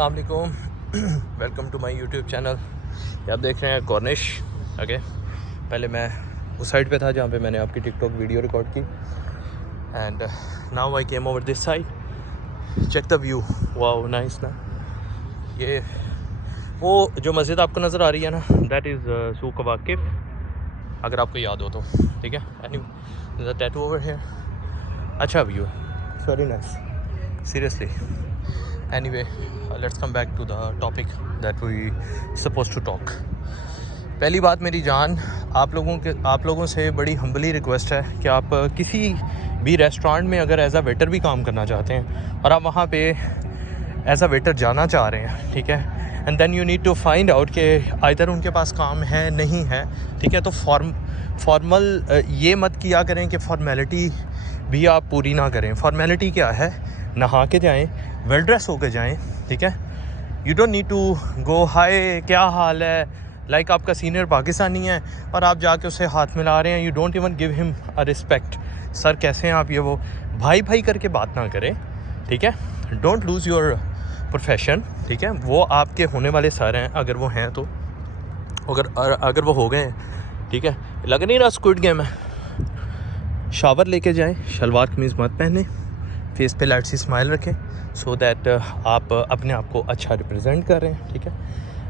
अस्सलाम वालेकुम, welcome to my YouTube channel. आप देख रहे हैं कॉर्निश। ओके, पहले मैं उस साइड पे था जहाँ पे मैंने आपकी टिकटॉक वीडियो रिकॉर्ड की and now I came over this side. Check the view, wow nice ना। ये वो जो मस्जिद आपको नज़र आ रही है ना, दैट इज़ सूक वाकिफ, अगर आपको याद हो तो। ठीक है, एनी टैटू ओवर हियर। अच्छा view, very nice seriously. Anyway, let's come back to the topic that we supposed to talk. पहली बात मेरी जान, आप लोगों से बड़ी हम्बली रिक्वेस्ट है कि आप किसी भी रेस्टोरेंट में अगर एज अ वेटर भी काम करना चाहते हैं और आप वहाँ पे एज अ वेटर जाना चाह रहे हैं, ठीक है, and then you need to find out कि आइदर उनके पास काम है नहीं है, ठीक है, तो फॉर्मल ये मत किया करें कि फॉर्मेलिटी भी आप पूरी ना करें। फॉर्मेलिटी क्या है? नहा के जाएं, वेल ड्रेस होकर जाएं, ठीक है। You don't need to go hi क्या हाल है, लाइक आपका सीनियर पाकिस्तानी है और आप जाके उसे हाथ मिला रहे हैं। You don't even give him a respect. Sir कैसे हैं आप, ये वो भाई भाई करके बात ना करें, ठीक है। डोंट लूज़ योर प्रोफेशन, ठीक है। वो आपके होने वाले सर हैं, अगर वो हैं तो, अगर वो हो गए हैं, ठीक है। लग नहीं रहा स्क्विड गेम है। शावर लेके जाएं, शलवार कमीज़ मत पहने, फेस पे लाइट सी स्माइल रखें सो दैट आप अपने आप को अच्छा रिप्रेजेंट कर रहे हैं, ठीक है।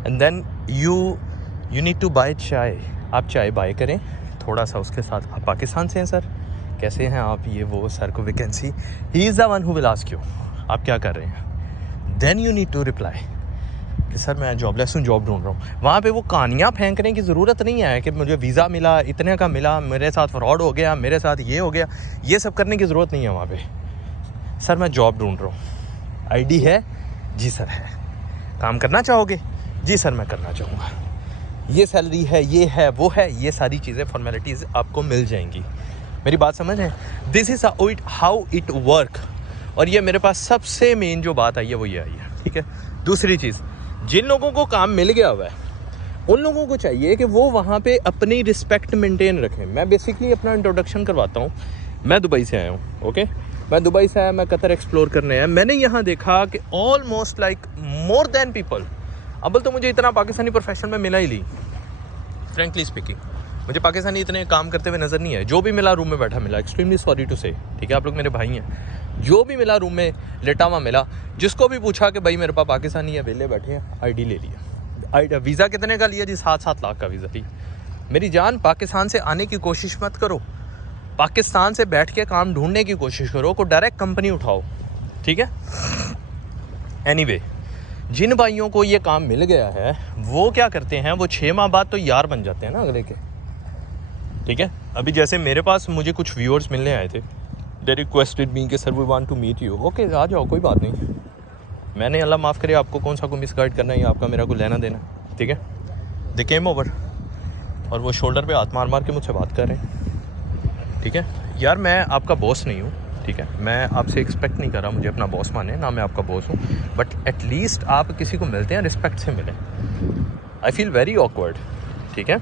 And then you need to buy chai. आप चाय बाय करें थोड़ा सा, उसके साथ आप पाकिस्तान से हैं सर, कैसे हैं आप, ये वो, सर को vacancy, he is the one who will ask you आप क्या कर रहे हैं। Then you need to reply कि सर मैं जॉबलेस हूँ, जॉब ढूंढ रहा हूँ। वहाँ पे वो कहानियाँ फेंकने की ज़रूरत नहीं है कि मुझे वीज़ा मिला, इतने का मिला, मेरे साथ फ्रॉड हो गया, मेरे साथ ये हो गया। ये सब करने की ज़रूरत नहीं है वहाँ पे। सर मैं जॉब ढूंढ रहा हूँ, आईडी है? जी सर है। काम करना चाहोगे? जी सर मैं करना चाहूँगा। ये सैलरी है, ये है, वो है, ये सारी चीज़ें फॉर्मेलिटीज़ आपको मिल जाएंगी। मेरी बात समझ है? This is how it work. और ये मेरे पास सबसे मेन जो बात आई है वो ये आई है, ठीक है। दूसरी चीज़, जिन लोगों को काम मिल गया हुआ है उन लोगों को चाहिए कि वो वहाँ पे अपनी रिस्पेक्ट मेंटेन रखें। मैं बेसिकली अपना इंट्रोडक्शन करवाता हूँ। मैं दुबई से आया हूँ, ओके। मैं दुबई से आया, मैं कतर एक्सप्लोर करने आया। मैंने यहाँ देखा कि almost like more than people, अव्वल तो मुझे इतना पाकिस्तानी प्रोफेशन में मिला ही नहीं, फ्रेंकली स्पीकिंग। मुझे पाकिस्तानी इतने काम करते हुए नज़र नहीं है। जो भी मिला रूम में बैठा मिला, एक्सट्रीमली सॉरी टू से, ठीक है, आप लोग मेरे भाई हैं। जो भी मिला रूम में लेटा हुआ मिला। जिसको भी पूछा कि भाई मेरे पास पाकिस्तानी है, वेले बैठे हैं, आईडी ले लिया। वीज़ा कितने का लिया जी? 7-7 लाख का वीज़ा लिया। मेरी जान, पाकिस्तान से आने की कोशिश मत करो, पाकिस्तान से बैठ के काम ढूंढने की कोशिश करो, को डायरेक्ट कंपनी उठाओ, ठीक है। एनीवे, जिन भाइयों को ये काम मिल गया है वो क्या करते हैं, वो 6 माह बाद तो यार बन जाते हैं ना अगले के, ठीक है। अभी जैसे मेरे पास मुझे कुछ व्यूअर्स मिलने आए थे, दे रिक्वेस्टेड मी कि sir we want to meet you. Okay, आ जाओ, कोई बात नहीं। मैंने, अल्लाह माफ़ करे, आपको कौन सा को मिसगाइड करना है, आपका मेरा को लेना देना, ठीक है। दे केम ओवर और वो शोल्डर पे हाथ मार मार के मुझसे बात कर रहे हैं, ठीक है। यार मैं आपका बॉस नहीं हूँ, ठीक है, मैं आपसे एक्सपेक्ट नहीं कर रहा मुझे अपना बॉस माने ना, मैं आपका बॉस हूँ, बट एटलीस्ट आप किसी को मिलते हैं रिस्पेक्ट से मिलें। आई फील वेरी ऑकवर्ड, ठीक है।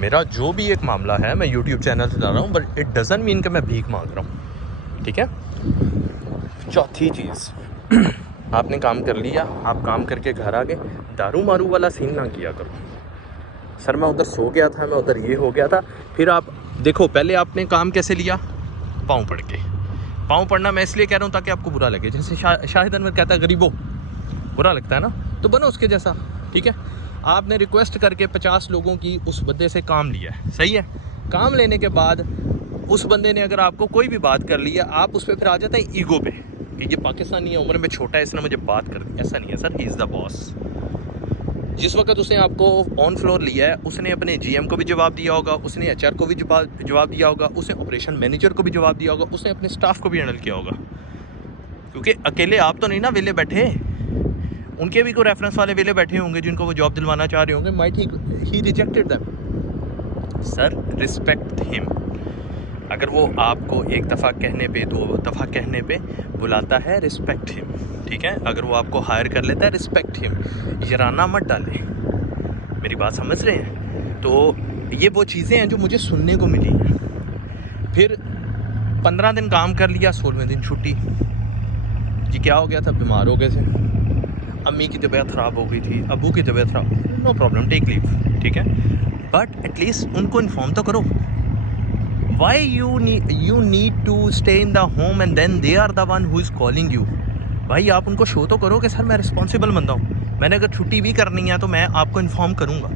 मेरा जो भी एक मामला है, मैं यूट्यूब चैनल से ला रहा हूँ, बट इट डजंट मीन कि मैं भीख मांग रहा हूँ, ठीक है। चौथी चीज़, आपने काम कर लिया, आप काम करके घर आ गए, दारू मारू वाला सीन ना किया करो। सर मैं उधर सो गया था, मैं उधर ये हो गया था। फिर आप देखो, पहले आपने काम कैसे लिया? पाँव पड़ के। पाँव पड़ना मैं इसलिए कह रहा हूँ ताकि आपको बुरा लगे। जैसे शाहिद अनवर कहता है गरीबो, बुरा लगता है ना, तो बनो उसके जैसा, ठीक है। आपने रिक्वेस्ट करके 50 लोगों की उस बंदे से काम लिया है, सही है। काम लेने के बाद उस बंदे ने अगर आपको कोई भी बात कर ली है, आप उस पर फिर आ जाते हैं ईगो पे कि ये पाकिस्तानी है, उम्र में छोटा है, इसने मुझे बात कर दी। ऐसा नहीं है sir, he is the boss. जिस वक्त उसने आपको ऑन फ्लोर लिया है, उसने अपने जीएम को भी जवाब दिया होगा, उसने एचआर को भी जवाब दिया होगा, उसने ऑपरेशन मैनेजर को भी जवाब दिया होगा, उसने अपने स्टाफ को भी हैंडल किया होगा। क्योंकि अकेले आप तो नहीं ना वेले बैठे, उनके भी कोई रेफरेंस वाले वेले बैठे होंगे जिनको वो जॉब दिलवाना चाह रहे होंगे। Might he rejected them. Sir respect him. अगर वो आपको एक दफ़ा कहने पे, 2 दफ़ा कहने पे बुलाता है, रिस्पेक्ट हिम, ठीक है। अगर वो आपको हायर कर लेता है, रिस्पेक्ट हिम। यराना मत डालें, मेरी बात समझ रहे हैं? तो ये वो चीज़ें हैं जो मुझे सुनने को मिली हैं। फिर 15 दिन काम कर लिया, 16वें दिन छुट्टी। जी क्या हो गया था? बीमार हो गए थे। अम्मी की तबीयत ख़राब हो गई थी, अबू की तबीयत ख़राब, नो प्रॉब्लम, टेक लीव, ठीक है, बट एटलीस्ट उनको इन्फॉर्म तो करो। Why you need to stay in the home and then they are the one who is calling you. भाई आप उनको शो तो करो कि सर मैं रिस्पॉन्सिबल बंदा हूँ, मैंने अगर छुट्टी भी करनी है तो मैं आपको इन्फॉर्म करूँगा।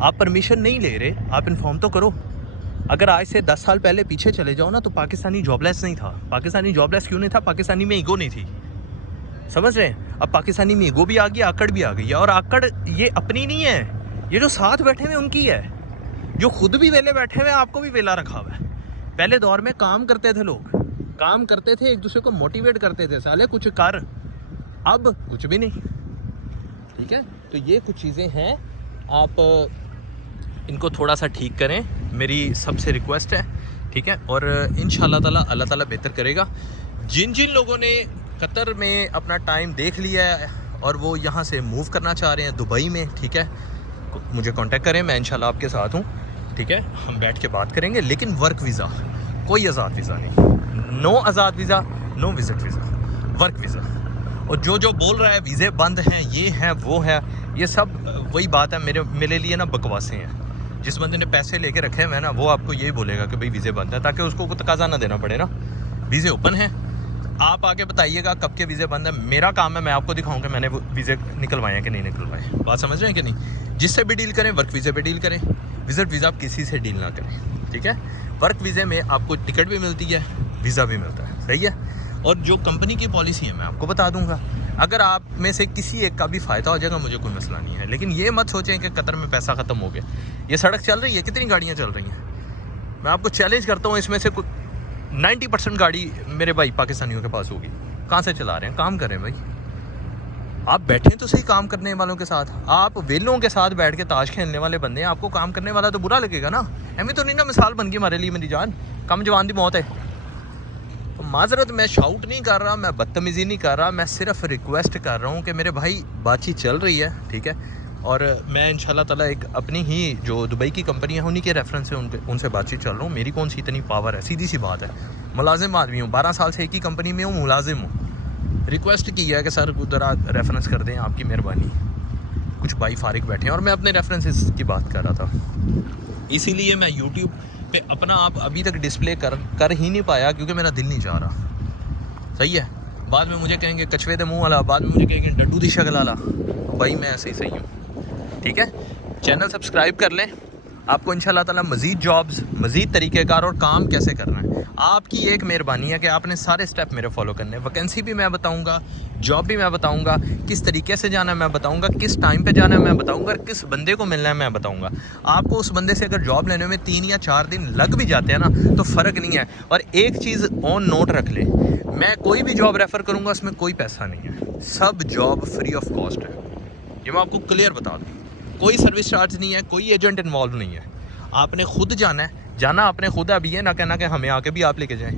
आप परमिशन नहीं ले रहे, आप इन्फॉर्म तो करो। अगर आज से 10 साल पहले पीछे चले जाओ ना, तो पाकिस्तानी जॉबलेस नहीं था। पाकिस्तानी जॉबलेस क्यों नहीं था? पाकिस्तानी में ईगो नहीं थी, समझ रहे हैं? अब पाकिस्तानी में ईगो भी आ गई, आकड़ भी आ गई है। और आकड़ ये अपनी नहीं है, ये जो साथ बैठे हुए उनकी है, जो खुद भी वेले बैठे हुए, आपको भी वेला रखा हुआ है। पहले दौर में काम करते थे लोग, काम करते थे, एक दूसरे को मोटिवेट करते थे, साले कुछ कर। अब कुछ भी नहीं, ठीक है। तो ये कुछ चीज़ें हैं, आप इनको थोड़ा सा ठीक करें, मेरी सबसे रिक्वेस्ट है, ठीक है। और इंशाल्लाह ताला अल्लाह ताला बेहतर करेगा। जिन जिन लोगों ने कतर में अपना टाइम देख लिया है और वो यहाँ से मूव करना चाह रहे हैं दुबई में, ठीक है, मुझे कांटेक्ट करें, मैं इंशाल्लाह आपके साथ हूँ, ठीक है। हम बैठ के बात करेंगे, लेकिन वर्क वीज़ा, कोई आज़ाद वीज़ा नहीं, नो आज़ाद visa, no visit visa, work visa. और जो जो बोल रहा है वीज़े बंद हैं, ये हैं वो है, ये सब वही बात है, मेरे लिए ना बकवासें हैं। जिस बंदे ने पैसे लेके रखे हैं ना, वो आपको यही बोलेगा कि भाई वीज़े बंद है, ताकि उसको तकाजा ना देना पड़े ना। वीज़े ओपन है, आप आके बताइएगा कब के वीज़े बंद है। मेरा काम है मैं आपको दिखाऊं कि मैंने वो वीज़े निकलवाए हैं कि नहीं निकलवाए। बात समझ रहे हैं कि नहीं? जिससे भी डील करें, वर्क वीज़े पे डील करें, विज़िट वीज़ा आप किसी से डील ना करें, ठीक है। वर्क वीज़े में आपको टिकट भी मिलती है, वीज़ा भी मिलता है, सही है। और जो कंपनी की पॉलिसी है मैं आपको बता दूंगा, अगर आप में से किसी एक का भी फ़ायदा हो जाएगा, मुझे कोई मसला नहीं है। लेकिन ये मत सोचें कि कतर में पैसा ख़त्म हो गया। ये सड़क चल रही है, कितनी गाड़ियाँ चल रही हैं, मैं आपको चैलेंज करता हूँ, इसमें से 90% गाड़ी मेरे भाई पाकिस्तानियों के पास होगी। कहाँ से चला रहे हैं? काम कर रहे हैं भाई। आप बैठें तो सही काम करने वालों के साथ, आप वेलों के साथ बैठ के ताश खेलने वाले बंदे हैं, आपको काम करने वाला तो बुरा लगेगा ना। एम तो नहीं ना मिसाल बन गई हमारे लिए, मेरी जान, कम जवान दी मौत है। तो माजरत, मैं शाउट नहीं कर रहा, मैं बदतमीज़ी नहीं कर रहा, मैं सिर्फ रिक्वेस्ट कर रहा हूँ कि मेरे भाई बातचीत चल रही है, ठीक है। और मैं इंशाल्लाह ताला एक अपनी ही जो दुबई की कंपनी है उन्हीं के रेफरेंस से उनसे बातचीत चल रहा हूँ। मेरी कौन सी इतनी पावर है, सीधी सी बात है। मुलाजिम आदमी हूँ, 12 साल से एक ही कंपनी में हूँ, मुलाजिम हूँ। रिक्वेस्ट की है कि सर उधर रेफरेंस कर दें, आपकी मेहरबानी। कुछ भाई फारिग बैठे हैं और मैं अपने रेफरेंसेस की बात कर रहा था। इसीलिए मैं यूट्यूब पे अपना आप अभी तक डिस्प्ले कर ही नहीं पाया, क्योंकि मेरा दिल नहीं चाह रहा, सही है। बाद में मुझे कहेंगे कछवे दे मुँह वाला, बाद में मुझे कहेंगे डड्डू दी शक्ल वाला। भाई मैं ऐसे ही सही हूँ, ठीक है। चैनल सब्सक्राइब कर लें, आपको इंशाल्लाह ताला मज़ीद जॉब्स, मज़ीद तरीक़ेकार और काम कैसे करना है, आपकी एक मेहरबानी है कि आपने सारे स्टेप मेरे फॉलो करने हैं। वैकेंसी भी मैं बताऊंगा, जॉब भी मैं बताऊंगा, किस तरीके से जाना है मैं बताऊंगा, किस टाइम पे जाना है मैं बताऊंगा, और किस बंदे को मिलना है मैं बताऊंगा। आपको उस बंदे से अगर जॉब लेने में 3 या 4 दिन लग भी जाते हैं ना, तो फ़र्क नहीं है। और एक चीज़ ऑन नोट रख लें, मैं कोई भी जॉब रेफ़र करूँगा उसमें कोई पैसा नहीं है, सब जॉब फ्री ऑफ कॉस्ट है। ये मैं आपको क्लियर बता दूँ, कोई सर्विस चार्ज नहीं है, कोई एजेंट इन्वॉल्व नहीं है। आपने खुद जाना है, जाना आपने खुद, अभी है ना कहना कि हमें आके भी आप लेके जाएं,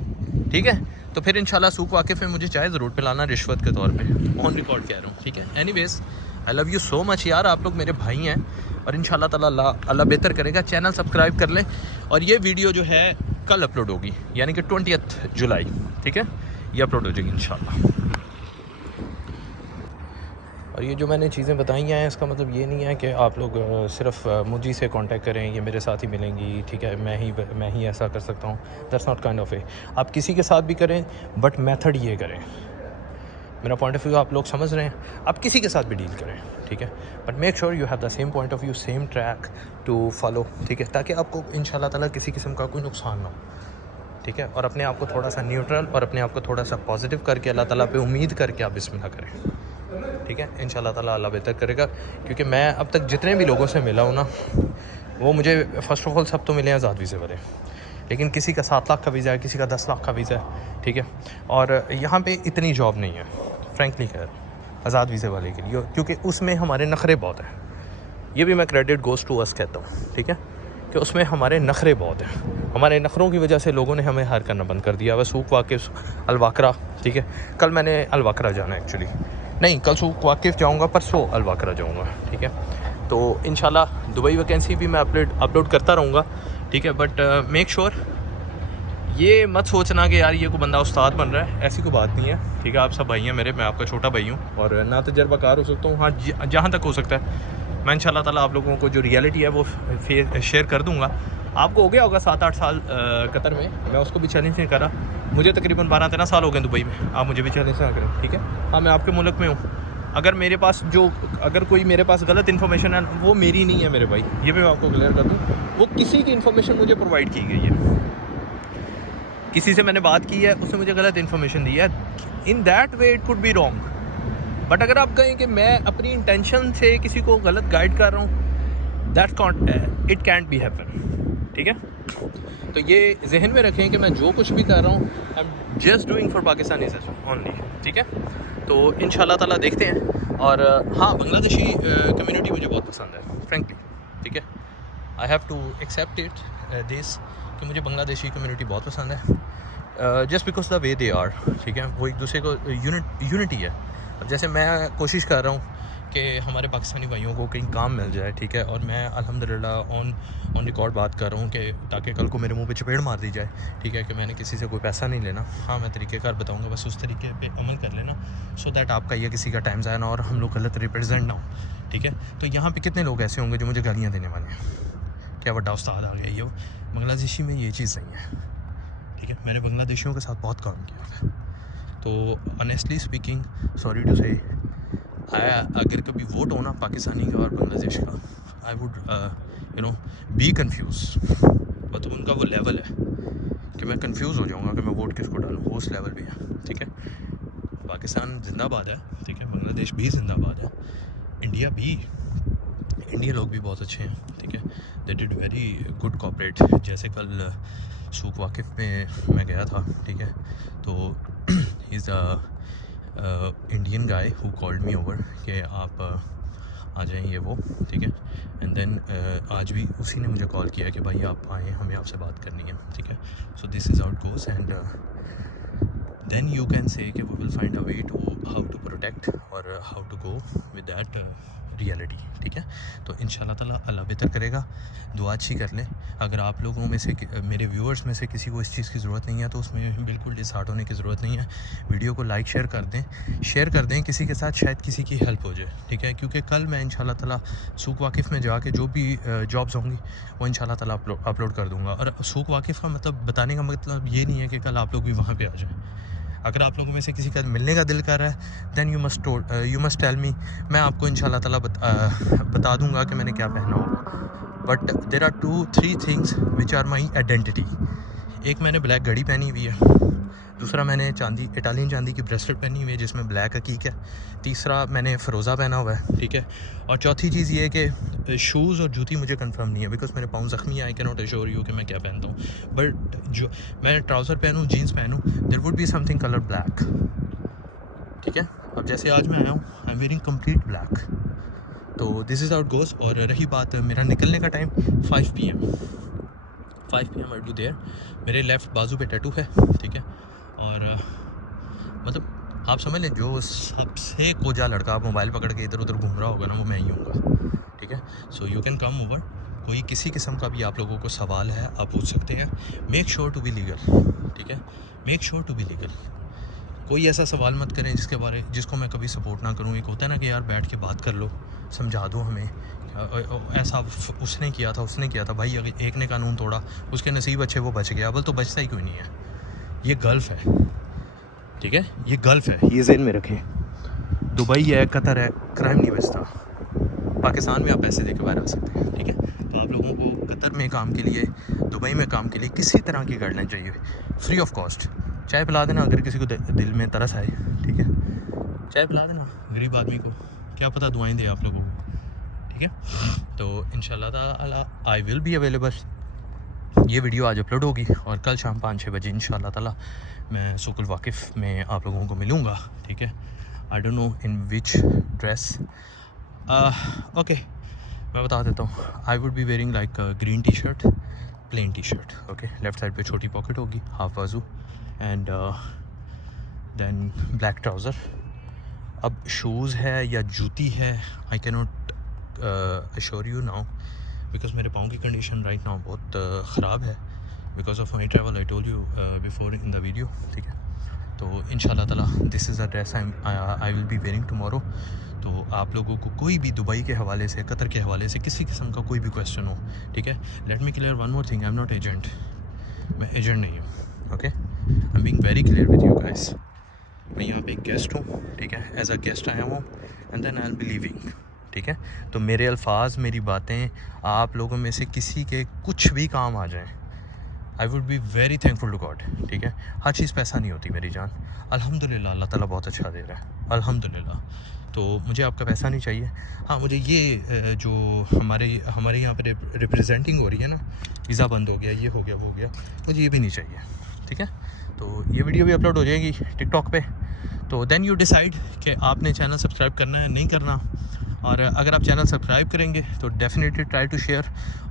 ठीक है। तो फिर इंशाल्लाह सूख वाकिफ़ में मुझे चाय ज़रूर पिलाना रिश्वत के तौर पे, ऑन रिकॉर्ड कह रहा हूँ, ठीक है। Anyways, I love you so much यार, आप लोग मेरे भाई हैं और इंशाल्लाह ताला अल्लाह बेहतर करेगा। चैनल सब्सक्राइब कर लें। और ये वीडियो जो है कल अपलोड होगी, यानी कि 20 जुलाई, ठीक है, ये अपलोड हो जाएगी इंशाल्लाह। और ये जो मैंने चीज़ें बताई हैं, इसका मतलब ये नहीं है कि आप लोग सिर्फ मुझी से कांटेक्ट करें, ये मेरे साथ ही मिलेंगी, ठीक है, मैं ही ऐसा कर सकता हूँ। दैट्स नॉट काइंड ऑफ ए, आप किसी के साथ भी करें, बट मेथड ये करें। मेरा पॉइंट ऑफ व्यू आप लोग समझ रहे हैं, आप किसी के साथ भी डील करें, ठीक है, but make sure you have the same point of view, same track to follow, ठीक है, ताकि आपको इंशाल्लाह ताला किसी किस्म का कोई नुकसान ना हो, ठीक है। और अपने आप को थोड़ा सा न्यूट्रल और अपने आप को थोड़ा सा पॉजिटिव करके अल्लाह ताला पे उम्मीद करके आप बिस्मिल्लाह करें, ठीक है। इंशाल्लाह ताला अल्लाह बेहतर करेगा। क्योंकि मैं अब तक जितने भी लोगों से मिला हूँ ना, वो मुझे फ़र्स्ट ऑफ ऑल सब तो मिले हैं आज़ाद वीज़े वाले, लेकिन किसी का 7 लाख का वीज़ा है, किसी का 10 लाख का वीज़ा है, ठीक है। और यहाँ पे इतनी जॉब नहीं है फ्रेंकली खैर आज़ाद वीज़े वाले के लिए, क्योंकि उसमें हमारे नखरे बहुत हैं। ये भी मैं क्रेडिट गोज़ टू अस कहता हूँ, ठीक है, कि उसमें हमारे नखरे बहुत हैं। हमारे नखरों की वजह से लोगों ने हमें हायर करना बंद कर दिया। वह सूख वाकिफ़, अलवाकरा, ठीक है। कल मैंने अलवाकरा जाना है एक्चुअली, नहीं कल सूख वाकिफ़ जाऊँगा, परसों अलवाकरा जाऊँगा, ठीक है। तो इंशाल्लाह दुबई वैकेंसी भी मैं अपलोड करता रहूँगा, ठीक है। बट मेक श्योर ये मत सोचना कि यार ये कोई बंदा उस्ताद बन रहा है, ऐसी कोई बात नहीं है, ठीक है। आप सब भाई हैं मेरे, मैं आपका छोटा भाई हूँ और ना तजर्बाकार हो सकता हूँ, हाँ जहाँ तक हो सकता है मैं इंशाल्लाह ताला आप लोगों को जो रियलिटी है वो शेयर कर दूँगा। आपको हो गया होगा 7-8 साल कतर में, मैं उसको भी चैलेंज नहीं करा। मुझे तकरीबन 12-13 साल हो गए दुबई में, आप मुझे भी चैलेंज ना करें, ठीक है। हाँ, मैं आपके मुल्क में हूँ। अगर कोई मेरे पास गलत इन्फॉर्मेशन है वो मेरी नहीं है मेरे भाई, ये मैं आपको क्लियर कर दूँ। वो किसी की इन्फॉर्मेशन मुझे प्रोवाइड की गई है, किसी से मैंने बात की है, उसने मुझे गलत इन्फॉर्मेशन दी है। In that way it could be wrong, but अगर आप कहें कि मैं अपनी इंटेंशन से किसी को गलत गाइड कर रहा हूँ, that can't it cantt be happen, ठीक है। तो ये जहन में रखें कि मैं जो कुछ भी कर रहा हूँ I am just doing for Pakistani only, ठीक है। तो इंशाल्लाह ताला देखते हैं। और हाँ, बांग्लादेशी कम्युनिटी मुझे बहुत पसंद है फ्रेंकली, ठीक है। I have to accept it this कि मुझे बांग्लादेशी कम्युनिटी बहुत पसंद है, just because the way they are, ठीक है। वो एक दूसरे को यूनिटी है। अब जैसे मैं कोशिश कर रहा हूँ कि हमारे पाकिस्तानी भाइयों को कहीं काम मिल जाए, ठीक है। और मैं अल्हम्दुलिल्लाह ऑन रिकॉर्ड बात कर रहा हूँ कि ताकि कल को मेरे मुंह पे चपेड़ मार दी जाए, ठीक है, कि मैंने किसी से कोई पैसा नहीं लेना। हाँ, मैं तरीक़ेकार बताऊँगा, बस उस तरीके पे अमल कर लेना, सो दैट आपका या किसी का टाइम ज़ाया ना और हम लोग गलत रिप्रेजेंट ना हो, ठीक है। तो यहाँ पे कितने लोग ऐसे होंगे जो मुझे गालियाँ देने वाले हैं, क्या बड़ा उस्ताद आ गया ये। बांग्लादेशी में ये चीज़ नहीं है, ठीक है। मैंने बांग्लादेशियों के साथ बहुत काम किया है, तो ऑनेस्टली स्पीकिंग, सॉरी टू से, अगर कभी वोट हो ना पाकिस्तानी का और बांग्लादेश का, आई वुड बी कन्फ्यूज़। मतलब उनका वो लेवल है कि मैं कंफ्यूज हो जाऊंगा कि मैं वोट किसको डालूं, वो उस लेवल पे है, ठीक है। पाकिस्तान जिंदाबाद है, ठीक है। बांग्लादेश भी जिंदाबाद है, इंडिया लोग भी बहुत अच्छे हैं, ठीक है। They did very good cooperate. जैसे कल सूक वाकिफ़ में मैं गया था, ठीक है। तो he is Indian guy who called me over कि आप आ जाएँ ये वो, ठीक है। एंड देन आज भी उसी ने मुझे कॉल किया कि भाई आप आएँ, हमें आपसे बात करनी है, ठीक है। So this is how it goes and then you can say कि we will find a way to how to protect और how to go with that reality, ठीक है। तो इंशाल्लाह ताला अल्लाह बेहतर करेगा, दुआ अच्छी कर लें। अगर आप लोगों में से मेरे व्यूअर्स में से किसी को इस चीज़ की ज़रूरत नहीं है तो उसमें बिल्कुल डिसहार्ट होने की ज़रूरत नहीं है। वीडियो को लाइक शेयर कर दें किसी के साथ, शायद किसी की हेल्प हो जाए, ठीक है। क्योंकि कल मैं इंशाल्लाह ताला सूक वाकिफ़ में जाके जो भी जॉब्स होंगी वो इंशाल्लाह ताला अपलोड कर दूँगा। और सूक वाकिफ़ का मतलब बताने का मतलब ये नहीं है कि कल आप लोग भी वहाँ पर आ जाएँ। अगर आप लोगों में से किसी का मिलने का दिल कर रहा है then you must tell me, मैं आपको इंशाल्लाह ताला बता दूंगा कि मैंने क्या पहना होगा। But there are 2-3 things which are my identity. एक मैंने ब्लैक घड़ी पहनी हुई है, दूसरा मैंने इटालियन चांदी की ब्रेसलेट पहनी हुई है जिसमें ब्लैक हकीक है, तीसरा मैंने फ़रोज़ा पहना हुआ है, ठीक है। और चौथी चीज़ ये है कि शूज़ और जूती मुझे कंफर्म नहीं है बिकॉज मेरे पाँव ज़ख्मी है, I can not assure you कि मैं क्या पहनता हूँ। बट जो मैं ट्राउज़र पहनूँ, जीन्स पहनूँ, there would be something colour black, ठीक है। अब जैसे आज मैं आया हूँ, I am wearing complete black. तो दिस इज़ आउट गोज़। और रही बात मेरा निकलने का time, 5 PM I do there. मेरे लेफ़्ट बाजू पे टैटू है, ठीक है। और मतलब आप समझ लें जो सबसे कोजा लड़का मोबाइल पकड़ के इधर उधर घूम रहा होगा ना, वो मैं ही हूँगा, ठीक है। So you can come over, कोई किसी किस्म का भी आप लोगों को सवाल है आप पूछ सकते हैं। Make sure to be legal, ठीक है। Make sure to be legal. कोई ऐसा सवाल मत करें जिसको मैं कभी सपोर्ट ना करूं। एक होता है ना कि यार बैठ के बात कर लो, समझा दो हमें, ऐसा उसने किया था भाई। अगर एक ने कानून तोड़ा, उसके नसीब अच्छे, वो बच गया, बल तो बचता ही कोई नहीं है। ये गल्फ़ है, ठीक है, ये गल्फ़ है, ये ज़हन में रखें। दुबई है, कतर है, क्राइम नहीं बचता। पाकिस्तान में आप पैसे दे के बाहर आ सकते हैं, ठीक है। तो आप लोगों को कतर में काम के लिए, दुबई में काम के लिए किसी तरह की गाइडलाइन चाहिए, फ्री ऑफ कॉस्ट। चाय पिला देना अगर किसी को दिल में तरस आए, ठीक है, चाय पिला देना गरीब आदमी को, क्या पता दुआएं दे आप लोगों को, ठीक है। तो इंशाल्लाह ताला आई विल बी अवेलेबल। ये वीडियो आज अपलोड होगी और कल शाम 5-6 बजे इंशाल्लाह ताला मैं सुकुल वाकिफ़ में आप लोगों को मिलूँगा, ठीक है। I don't know in which dress, okay मैं बता देता हूँ। I would be wearing like green T shirt, plain T shirt, okay. Left side पे छोटी पॉकेट होगी, हाफ बाजू, एंड देन ब्लैक ट्राउज़र। अब शूज़ है या जूती है, I can not assure you now because मेरे पाँव की कंडीशन राइट नाउ बहुत ख़राब है। Because of my travel, I told you before in the video, ठीक है। तो इंशाल्लाह ताला this is a dress I will B wearing tomorrow. तो आप लोगों को कोई भी दुबई के हवाले से, कतर के हवाले से, किसी किस्म का कोई भी क्वेश्चन हो, ठीक है, let me clear one more thing, I am not agent, मैं एजेंट नहीं हूँ, okay. I am being very clear with you guys. मैं यहाँ पे एक गेस्ट हूँ, ठीक है, एज अ गेस्ट आया हूँ, and then I will be leaving, ठीक है। तो मेरे अल्फाज, मेरी बातें आप लोगों में से किसी के कुछ भी काम आ जाएं, I would be very thankful to God, ठीक है। हर चीज़ पैसा नहीं होती मेरी जान, अल्हम्दुलिल्लाह अल्लाह ताला बहुत अच्छा दे रहा है, अल्हम्दुलिल्लाह। तो मुझे आपका पैसा नहीं चाहिए। हाँ, मुझे ये जो हमारे यहाँ पे रिप्रेजेंटिंग हो रही है ना, वीज़ा बंद हो गया, ये हो गया, वो हो गया, मुझे ये भी नहीं चाहिए, ठीक है। तो ये वीडियो भी अपलोड हो जाएगी टिकटॉक पे, तो देन यू डिसाइड कि आपने चैनल सब्सक्राइब करना है नहीं करना। और अगर आप चैनल सब्सक्राइब करेंगे तो डेफिनेटली ट्राई टू शेयर।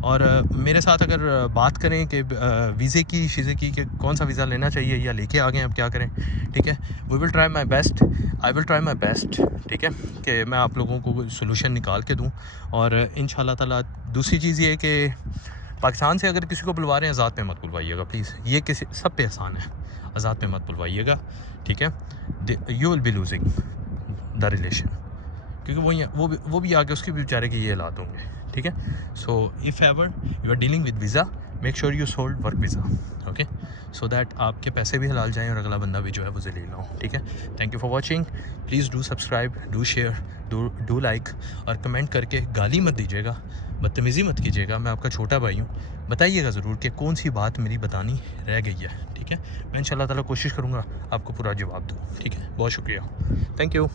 और मेरे साथ अगर बात करें कि वीज़े की शीज़े की कि कौन सा वीज़ा लेना चाहिए या लेके आ गए अब क्या करें, ठीक है, we will try my best, I will try my best, ठीक है, कि मैं आप लोगों को सोल्यूशन निकाल के दूँ। और इंशाल्लाह ताला दूसरी चीज़ ये है कि पाकिस्तान से अगर किसी को बुलवा रहे हैं, आज़ाद पे मत बुलवाइएगा प्लीज़, ये किसी सब पे आसान है, आज़ाद पे मत बुलवाइएगा, ठीक है। You will be losing the relation, क्योंकि वो भी आगे उसके भी बेचारे की ये हालात होंगे, ठीक है। So if ever you are dealing with visa, make sure you sold work visa, okay, so that आपके पैसे भी हलाल जाएँ और अगला बंदा भी जो है वो जलील ना हो, ठीक है। Thank you for watching, please do subscribe, do share, do like, और कमेंट करके गाली मत दीजिएगा, बदतमीज़ी मत कीजिएगा, मैं आपका छोटा भाई हूँ। बताइएगा ज़रूर कि कौन सी बात मेरी बतानी रह गई है, ठीक है। मैं इंशाल्लाह ताला कोशिश करूँगा आपको पूरा जवाब दूँ, ठीक है। बहुत शुक्रिया, थैंक यू।